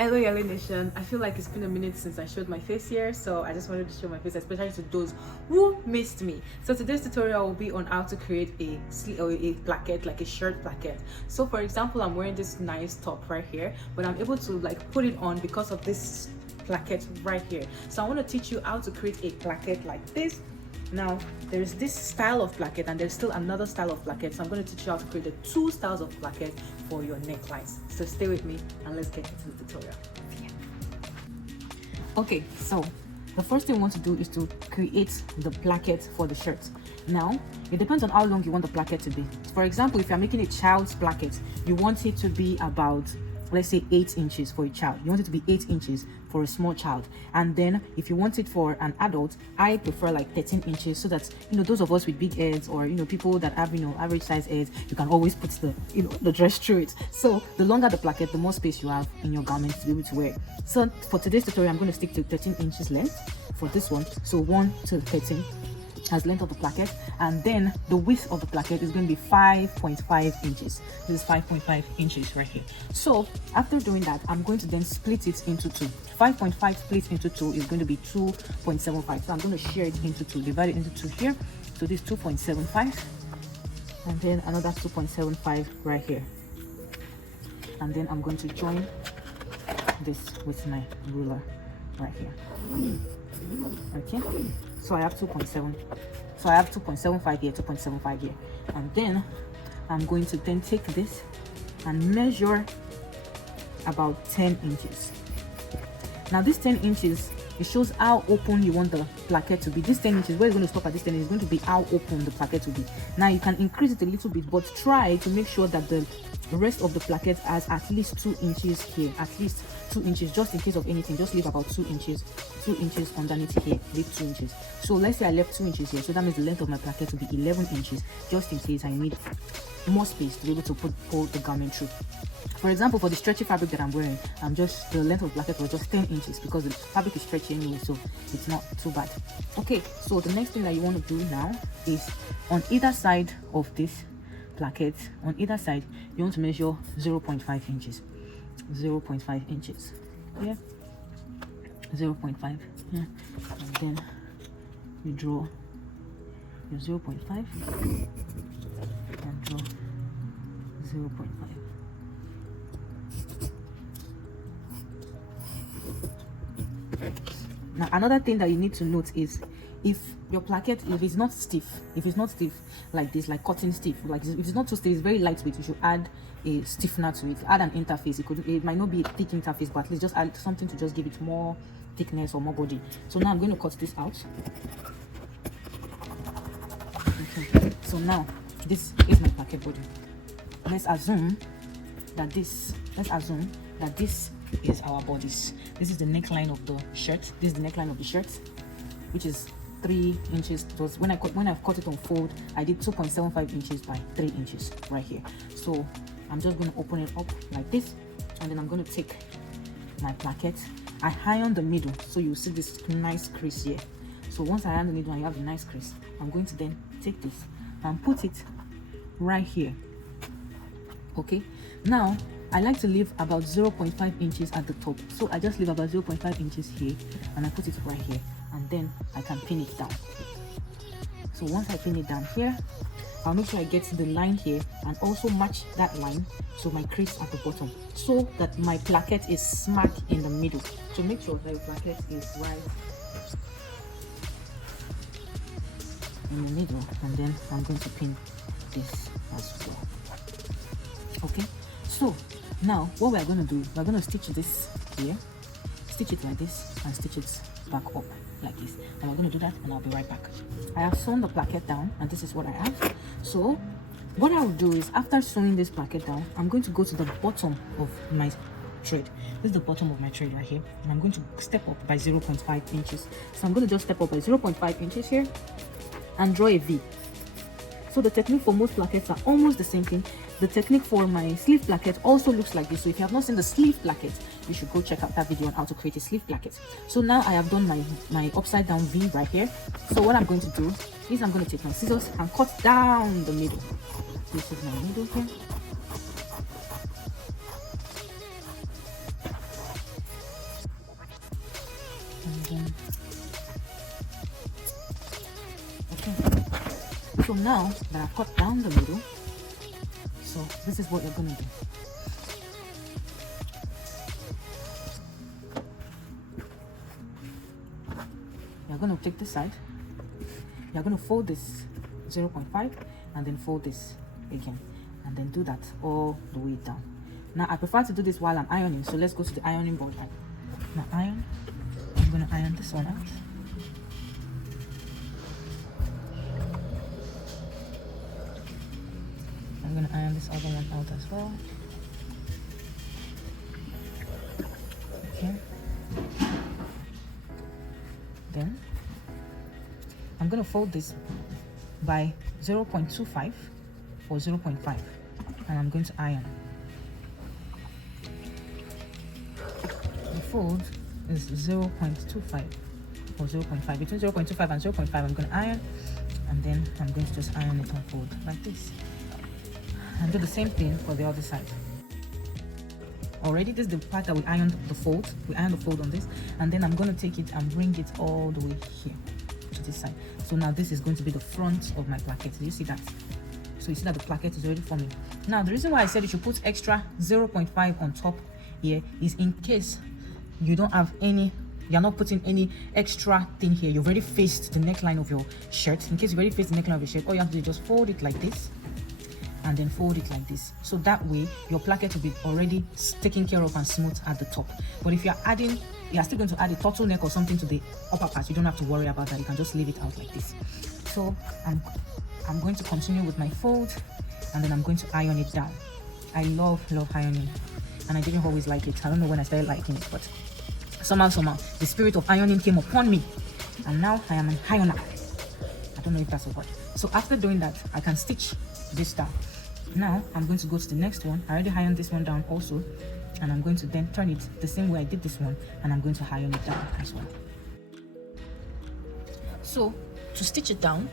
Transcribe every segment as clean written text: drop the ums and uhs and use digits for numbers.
Hello Yale Nation. I feel like it's been a minute since I showed my face here, so I just wanted to show my face, especially to those who missed me. So today's tutorial will be on how to create a placket, like a shirt placket. So for example, I'm wearing this nice top right here, but I'm able to like put it on because of this placket right here. So I want to teach you how to create a placket like this. Now there's this style of placket and there's still another style of placket, so I'm going to teach you how to create the two styles of placket for your necklines. So stay with me and let's get into the tutorial. Okay, so the first thing we want to do is to create the placket for the shirt. Now it depends on how long you want the placket to be. For example, if you're making a child's placket, you want it to be about, let's say, 8 inches for a child. You want it to be 8 inches for a small child. And then if you want it for an adult, I prefer like 13 inches, so that, you know, those of us with big heads, or, you know, people that have, you know, average size heads, you can always put the, you know, the dress through it. So the longer the placket, the more space you have in your garment to be able to wear. So for today's tutorial, I'm going to stick to 13 inches length for this one. So 1 to 13 as length of the placket, and then the width of the placket is going to be 5.5 inches. This is 5.5 inches right here. So after doing that, I'm going to then split it into two. 5.5 split into 2 is going to be 2.75. So I'm going to share it into 2, divide it into 2 here. So this 2.75, and then another 2.75 right here, and then I'm going to join this with my ruler right here. Okay, so I have 2.7, so I have 2.75 here, 2.75 here, and then I'm going to then take this and measure about 10 inches. Now this 10 inches, it shows how open you want the placket to be. This 10 inches, where it's going to stop at this 10 is going to be how open the placket will be. Now you can increase it a little bit, but try to make sure that the rest of the placket has at least 2 inches here, at least 2 inches, just in case of anything. Just leave about 2 inches underneath here. Leave 2 inches. So let's say I left 2 inches here, so that means the length of my placket will be 11 inches, just in case I need more space to be able to pull the garment through. For example, for the stretchy fabric that I'm wearing, the length of the placket was just 10 inches because the fabric is stretchy anyway, so it's not too bad. Okay, so the next thing that you want to do now is on either side of this placket, on either side, you want to measure 0.5 inches. 0.5 inches. Yeah. 0.5. Yeah. And then you draw your 0.5 and draw 0.5. Now another thing that you need to note is if your placket, if it's not stiff like this, like cotton stiff, like if it's not too stiff, it's very lightweight, you should add a stiffener to it. Add an interface. It might not be a thick interface, but at least just add something to just give it more thickness or more body. So now I'm going to cut this out. Okay, so now this is my placket body. Let's assume that this is our bodies. This is the neckline of the shirt. This is the neckline of the shirt, which is 3 inches. It was when I've cut it on fold, I did 2.75 inches by 3 inches right here. So I'm just going to open it up like this, and then I'm going to take my placket. I iron the middle, so you see this nice crease here. So once I iron the middle and you have a nice crease, I'm going to then take this and put it right here. Okay, now I like to leave about 0.5 inches at the top, so I just leave about 0.5 inches here and I put it right here, and then I can pin it down. So once I pin it down here, I'll make sure I get the line here and also match that line to my crease at the bottom, so that my placket is smack in the middle. So make sure that your placket is right in the middle, and then I'm going to pin this as well. Okay, so now what we're going to do, we're going to stitch this here, stitch it like this, and stitch it back up like this, and we're going to do that, and I'll be right back. I have sewn the placket down, and this is what I have. So what I'll do is, after sewing this placket down, I'm going to go to the bottom of my thread. This is the bottom of my thread right here, and I'm going to step up by 0.5 inches. So I'm going to just step up by 0.5 inches here and draw a V. So the technique for most plackets are almost the same thing. The technique for my sleeve placket also looks like this. So if you have not seen the sleeve placket, you should go check out that video on how to create a sleeve placket. So now I have done my upside down V right here. So what I'm going to do is I'm going to take my scissors and cut down the middle. This is my middle here. and then okay. So now that I've cut down the middle, so this is what you're gonna do. You're gonna take this side, you're gonna fold this 0.5 and then fold this again, and then do that all the way down. Now I prefer to do this while I'm ironing, so let's go to the ironing board. Now iron, I'm gonna iron this one out. I'm gonna iron this other one out as well. Okay. Then I'm gonna fold this by 0.25 or 0.5, and I'm going to iron. The fold is 0.25 or 0.5. Between 0.25 and 0.5, I'm going to iron, and then I'm going to just iron it and fold like this. And do the same thing for the other side. Already, this is the part that we ironed the fold. We ironed the fold on this, and then I'm going to take it and bring it all the way here to this side. So now this is going to be the front of my placket. Do you see that? So you see that the placket is already forming. Now the reason why I said you should put extra 0.5 on top here is in case you don't have any, you're not putting any extra thing here. You've already faced the neckline of your shirt. In case you've already faced the neckline of your shirt, all you have to do is just fold it like this and then fold it like this. So that way your placket will be already taken care of and smooth at the top. But if you're adding, you're still going to add a turtleneck or something to the upper part, you don't have to worry about that. You can just leave it out like this. So I'm going to continue with my fold, and then I'm going to iron it down. I love ironing, and I didn't always like it. I don't know when I started liking it, but somehow the spirit of ironing came upon me, and now I am an ironer. I don't know if that's a word. So after doing that, I can stitch this down. Now I'm going to go to the next one. I already ironed this one down also, and I'm going to then turn it the same way I did this one, and I'm going to iron it down as well. So to stitch it down,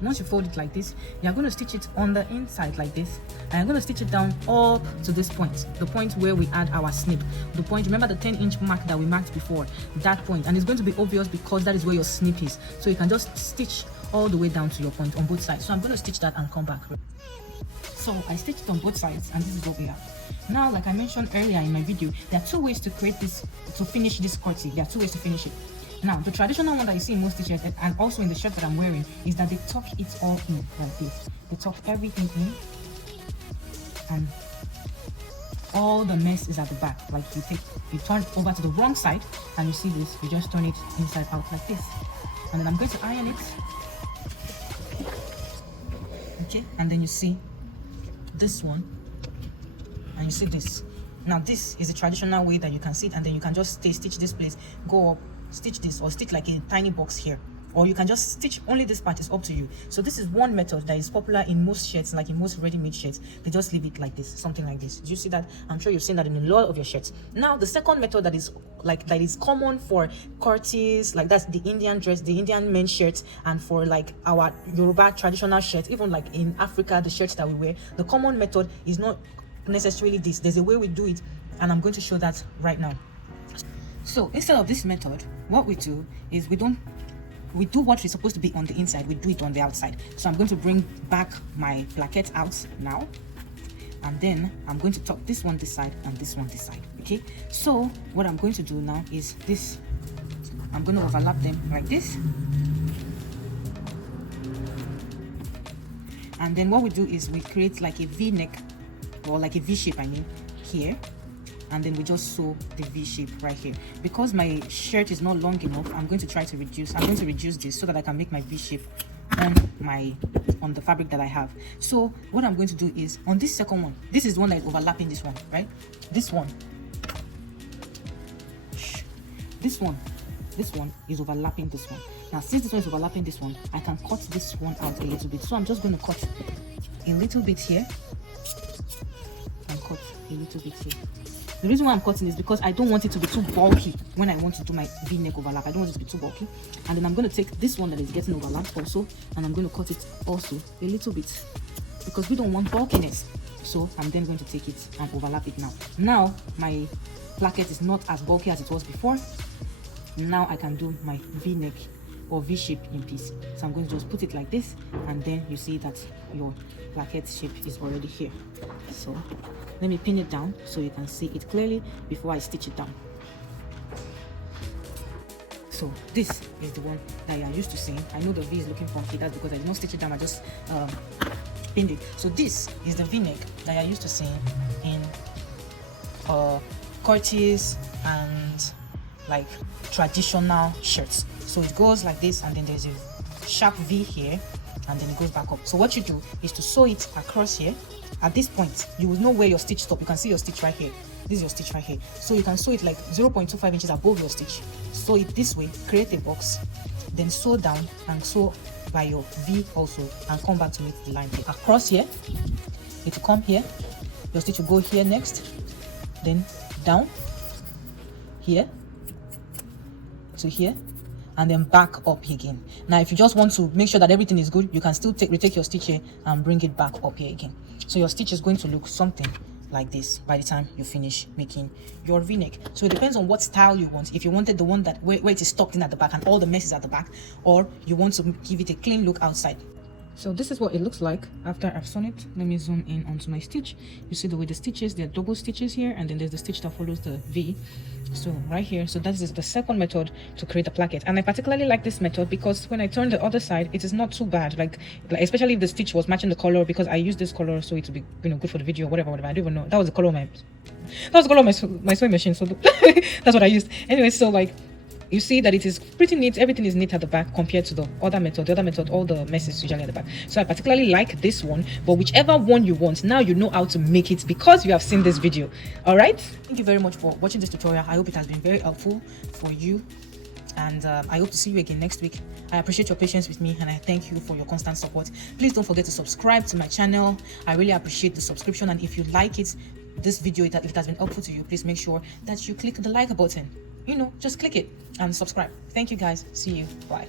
once you fold it like this, you're going to stitch it on the inside like this, and I'm going to stitch it down up to this point, the point where we add our snip. The point, remember the 10-inch mark that we marked before, that point, and it's going to be obvious because that is where your snip is. So you can just stitch all the way down to your point on both sides. So I'm going to stitch that and come back. So I stitched on both sides, and this is what we have. Now, like I mentioned earlier in my video, there are two ways to create this, to finish this kurti. There are two ways to finish it. Now, the traditional one that you see in most t-shirts and also in the shirt that I'm wearing is that they tuck it all in like this. They tuck everything in, and all the mess is at the back. Like you turn over to the wrong side, and you see this, you just turn it inside out like this. And then I'm going to iron it. Okay, and then you see this one, and you see this. Now this is the traditional way that you can see it, and then you can just stitch this place, go up, stitch this, or stitch like a tiny box here, or you can just stitch only this part. Is up to you. So this is one method that is popular in most shirts, like in most ready-made shirts. They just leave it like this, something like this. Do you see that? I'm sure you've seen that in a lot of your shirts. Now the second method that is common for kurtis, like that's the Indian dress, the Indian men's shirts, and for like our Yoruba traditional shirts, even like in Africa, the shirts that we wear, the common method is not necessarily this. There's a way we do it, and I'm going to show that right now. So instead of this method, what we do is we do what is supposed to be on the inside, we do it on the outside. So I'm going to bring back my placket out now, and then I'm going to tuck this one this side and this one this side. Okay, so what I'm going to do now is this. I'm going to overlap them like this, and then what we do is we create like a V neck, or like a V shape, I mean, here, and then we just sew the V shape right here. Because my shirt is not long enough, I'm going to reduce this so that I can make my V shape on the fabric that I have. So what I'm going to do is on this second one, this is the one that is overlapping this one, right? This one is overlapping this one. Now since this one is overlapping this one, I can cut this one out a little bit. So I'm just going to cut a little bit here and cut a little bit here. The reason why I'm cutting is because I don't want it to be too bulky when I want to do my V-neck overlap. I don't want it to be too bulky. And then I'm going to take this one that is getting overlapped also, and I'm going to cut it also a little bit because we don't want bulkiness. So I'm then going to take it and overlap it now. Now my placket is not as bulky as it was before, Now I can do my v-neck or v-shape in piece. So I'm going to just put it like this, and then you see that your placket shape is already here. So let me pin it down so you can see it clearly before I stitch it down. So this is the one that you are used to seeing. I know the V is looking funky, that's because I did not stitch it down, I just pinned it. So this is the V-neck that you are used to seeing in Kurtis and like traditional shirts. So it goes like this, and then there's a sharp V here, and then it goes back up. So what you do is to sew it across here. At this point, you will know where your stitch stops. You can see your stitch right here. This is your stitch right here. So you can sew it like 0.25 inches above your stitch. Sew it this way, create a box, then sew down and sew by your V also, and come back to meet the line here. Across here, it will come here. Your stitch will go here next, then down here to here, and then back up again. Now if you just want to make sure that everything is good, you can still retake your stitch here and bring it back up here again. So your stitch is going to look something like this by the time you finish making your v-neck. So it depends on what style you want. If you wanted the one that where it is tucked in at the back and all the mess is at the back, or you want to give it a clean look outside. So this is what it looks like after I've sewn it. Let me zoom in onto my stitch. You see the way the stitches, there are double stitches here, and then there's the stitch that follows the V. So right here, so that is the second method to create a placket. And I particularly like this method because when I turn the other side, it is not too bad. Like especially if the stitch was matching the color, because I use this color so it will be, you know, good for the video or whatever. I don't even know. That was the color of my sewing machine. So that's what I used. Anyway, so like, you see that it is pretty neat. Everything is neat at the back compared to the other method. The other method, all the mess is usually at the back. So I particularly like this one, but whichever one you want, now you know how to make it because you have seen this video. All right. Thank you very much for watching this tutorial. I hope it has been very helpful for you. And I hope to see you again next week. I appreciate your patience with me, and I thank you for your constant support. Please don't forget to subscribe to my channel. I really appreciate the subscription. And if you like this video, if it has been helpful to you, please make sure that you click the like button. You know, just click it and subscribe. Thank you guys. See you. Bye.